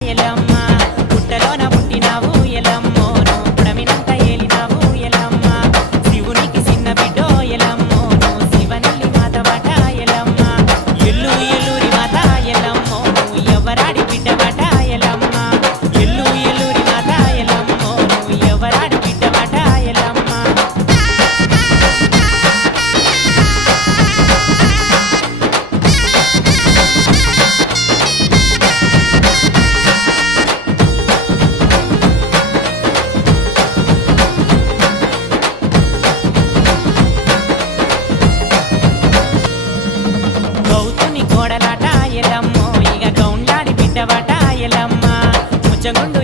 ఎలమ్మ పుట్టలోన పుట్టినావు ఎలమ్మో నువ్వు పుడమినంత ఏలినావు ఎలమ్మ శివునికి చిన్న బిడ్డో ఎలమ్మో నువ్వు శివనెల్లి మాతవట ఎలమ్మ ఎల్లు ఎల్లూరి మాత ఎలమ్మో నువ్వు ఎవరాడి బిడ్డవట ఎలమ్మ ఎల్లు ఎల్లూరి మాత ఎలమ్మో నువ్వు ఎవరాడి బిడ్డవట ఎలమ్మ గౌతుని కోడలాట ఎలమ్మో ఇక గౌండ్లాడి బిడ్డవట ఎలమ్మ ముచ్చగుండ